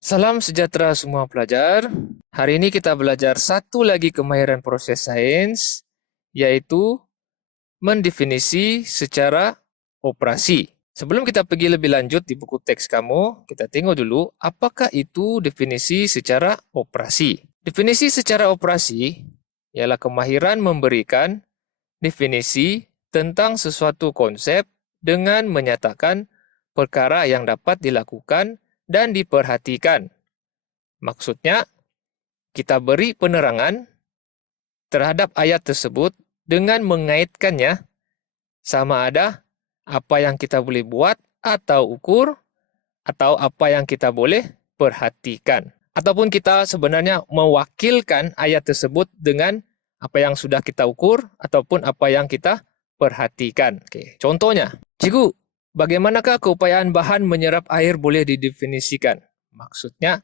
Salam sejahtera semua pelajar. Hari ini kita belajar satu lagi kemahiran proses sains, yaitu mendefinisi secara operasi. Sebelum kita pergi lebih lanjut di buku teks kamu, kita tengok dulu apakah itu definisi secara operasi. Definisi secara operasi ialah kemahiran memberikan definisi tentang sesuatu konsep dengan menyatakan perkara yang dapat dilakukan dan diperhatikan. Maksudnya, kita beri penerangan terhadap ayat tersebut dengan mengaitkannya sama ada apa yang kita boleh buat atau ukur atau apa yang kita boleh perhatikan. Ataupun kita sebenarnya mewakilkan ayat tersebut dengan apa yang sudah kita ukur ataupun apa yang kita perhatikan. Oke, contohnya, cikgu, bagaimanakah keupayaan bahan menyerap air boleh didefinisikan? Maksudnya,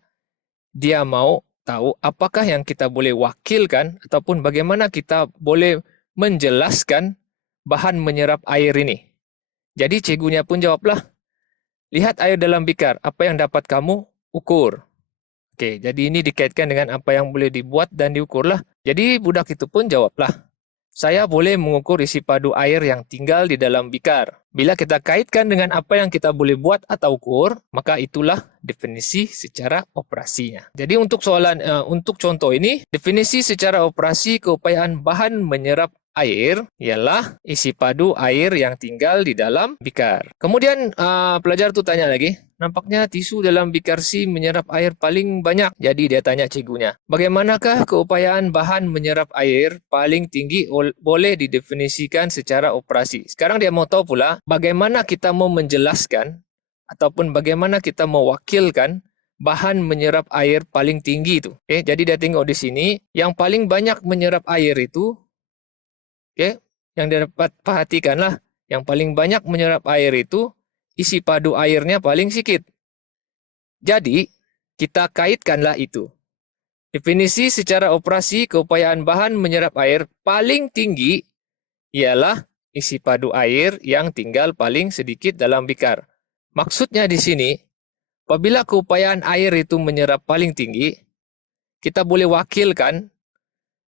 dia mau tahu apakah yang kita boleh wakilkan ataupun bagaimana kita boleh menjelaskan bahan menyerap air ini. Jadi cikgunya pun jawablah, lihat air dalam bikar, apa yang dapat kamu ukur. Oke, jadi ini dikaitkan dengan apa yang boleh dibuat dan diukurlah. Jadi budak itu pun jawablah, saya boleh mengukur isi padu air yang tinggal di dalam bikar. Bila kita kaitkan dengan apa yang kita boleh buat atau ukur, maka itulah definisi secara operasinya. Jadi untuk untuk contoh ini, definisi secara operasi keupayaan bahan menyerap air ialah isi padu air yang tinggal di dalam bikar. Kemudian pelajar tu tanya lagi, nampaknya tisu dalam bikar C menyerap air paling banyak. Jadi dia tanya cikgunya, bagaimanakah keupayaan bahan menyerap air paling tinggi boleh didefinisikan secara operasi. Sekarang dia mau tahu pula bagaimana kita mau menjelaskan ataupun bagaimana kita mewakilkan bahan menyerap air paling tinggi itu. Okay, jadi dia tengok di sini, yang paling banyak menyerap air itu, okay, yang dia dapat perhatikanlah, yang paling banyak menyerap air itu isi padu airnya paling sedikit. Jadi, kita kaitkanlah itu. Definisi secara operasi keupayaan bahan menyerap air paling tinggi ialah isi padu air yang tinggal paling sedikit dalam bikar. Maksudnya di sini, apabila keupayaan air itu menyerap paling tinggi, kita boleh wakilkan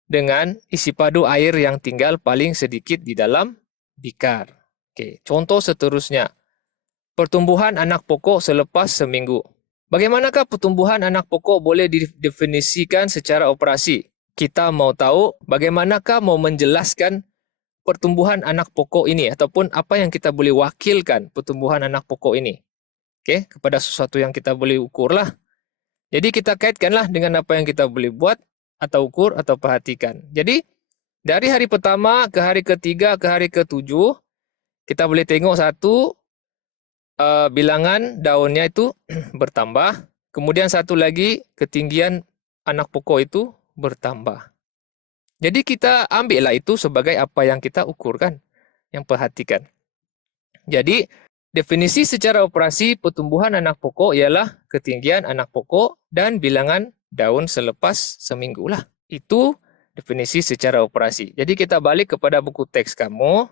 dengan isi padu air yang tinggal paling sedikit di dalam bikar. Oke, contoh seterusnya, pertumbuhan anak pokok selepas seminggu. Bagaimanakah pertumbuhan anak pokok boleh didefinisikan secara operasi? Kita mau tahu bagaimanakah mau menjelaskan pertumbuhan anak pokok ini ataupun apa yang kita boleh wakilkan pertumbuhan anak pokok ini. Oke, kepada sesuatu yang kita boleh ukurlah. Jadi kita kaitkanlah dengan apa yang kita boleh buat atau ukur atau perhatikan. Jadi dari hari pertama ke hari ketiga ke hari ketujuh, kita boleh tengok satu, bilangan daunnya itu bertambah. Kemudian satu lagi, ketinggian anak pokok itu bertambah. Jadi kita ambillah itu sebagai apa yang kita ukurkan, yang perhatikan. Jadi definisi secara operasi pertumbuhan anak pokok ialah ketinggian anak pokok dan bilangan daun selepas seminggu lah. Itu definisi secara operasi. Jadi kita balik kepada buku teks kamu.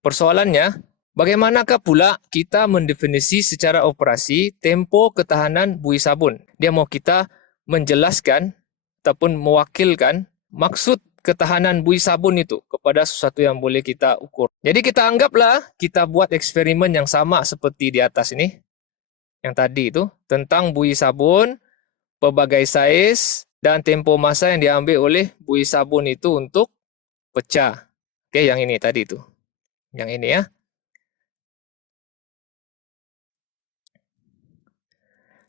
Persoalannya, bagaimanakah pula kita mendefinisi secara operasi tempo ketahanan buih sabun? Dia mau kita menjelaskan ataupun mewakilkan maksud ketahanan buih sabun itu kepada sesuatu yang boleh kita ukur. Jadi kita anggaplah kita buat eksperimen yang sama seperti di atas ini. Yang tadi itu, tentang buih sabun, pelbagai saiz, dan tempo masa yang diambil oleh buih sabun itu untuk pecah. Oke, yang ini tadi itu. Yang ini ya.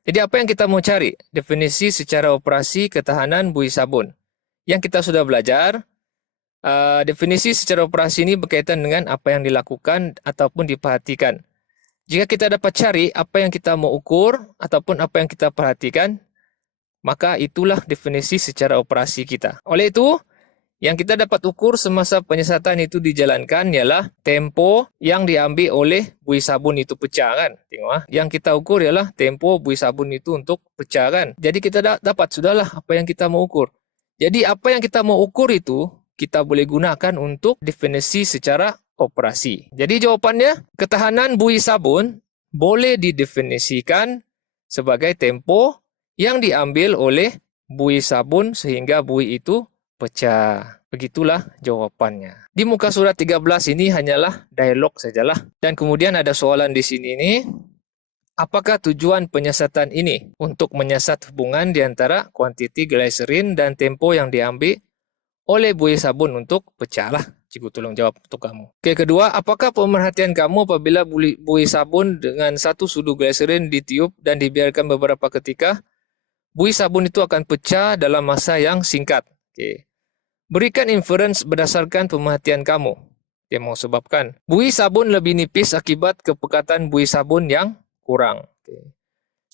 Jadi apa yang kita mau cari? Definisi secara operasi ketahanan buih sabun. Yang kita sudah belajar, definisi secara operasi ini berkaitan dengan apa yang dilakukan ataupun diperhatikan. Jika kita dapat cari apa yang kita mau ukur ataupun apa yang kita perhatikan, maka itulah definisi secara operasi kita. Oleh itu, yang kita dapat ukur semasa penyiasatan itu dijalankan ialah tempo yang diambil oleh buih sabun itu pecah kan. Tengok yang kita ukur ialah tempo buih sabun itu untuk pecah kan. Jadi kita dapat sudahlah apa yang kita mau ukur. Jadi apa yang kita mau ukur itu kita boleh gunakan untuk definisi secara operasi. Jadi jawapannya, ketahanan buih sabun boleh didefinisikan sebagai tempo yang diambil oleh buih sabun sehingga buih itu pecah. Begitulah jawabannya. Di muka surat 13 ini hanyalah dialog sajalah. Dan kemudian ada soalan di sini nih. Apakah tujuan penyiasatan ini untuk menyiasat hubungan di antara kuantiti glycerin dan tempo yang diambil oleh buih sabun untuk pecah lah? Cikgu tolong jawab untuk kamu. Oke, kedua, apakah pemerhatian kamu apabila buih sabun dengan satu sudu glycerin ditiup dan dibiarkan beberapa ketika, buih sabun itu akan pecah dalam masa yang singkat? Oke. Berikan inference berdasarkan pemerhatian kamu. Dia mau sebabkan buih sabun lebih nipis akibat kepekatan buih sabun yang kurang.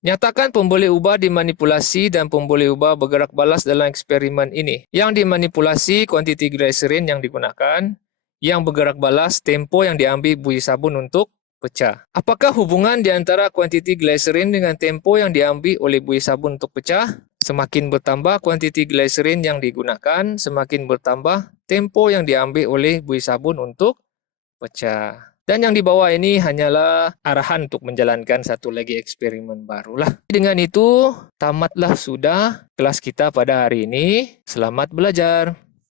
Nyatakan pemboleh ubah dimanipulasi dan pemboleh ubah bergerak balas dalam eksperimen ini. Yang dimanipulasi kuantiti glycerin yang digunakan, yang bergerak balas tempo yang diambil buih sabun untuk pecah. Apakah hubungan di antara kuantiti glycerin dengan tempo yang diambil oleh buih sabun untuk pecah? Semakin bertambah kuantiti glycerin yang digunakan, semakin bertambah tempo yang diambil oleh buih sabun untuk pecah. Dan yang di bawah ini hanyalah arahan untuk menjalankan satu lagi eksperimen barulah. Dengan itu, tamatlah sudah kelas kita pada hari ini. Selamat belajar.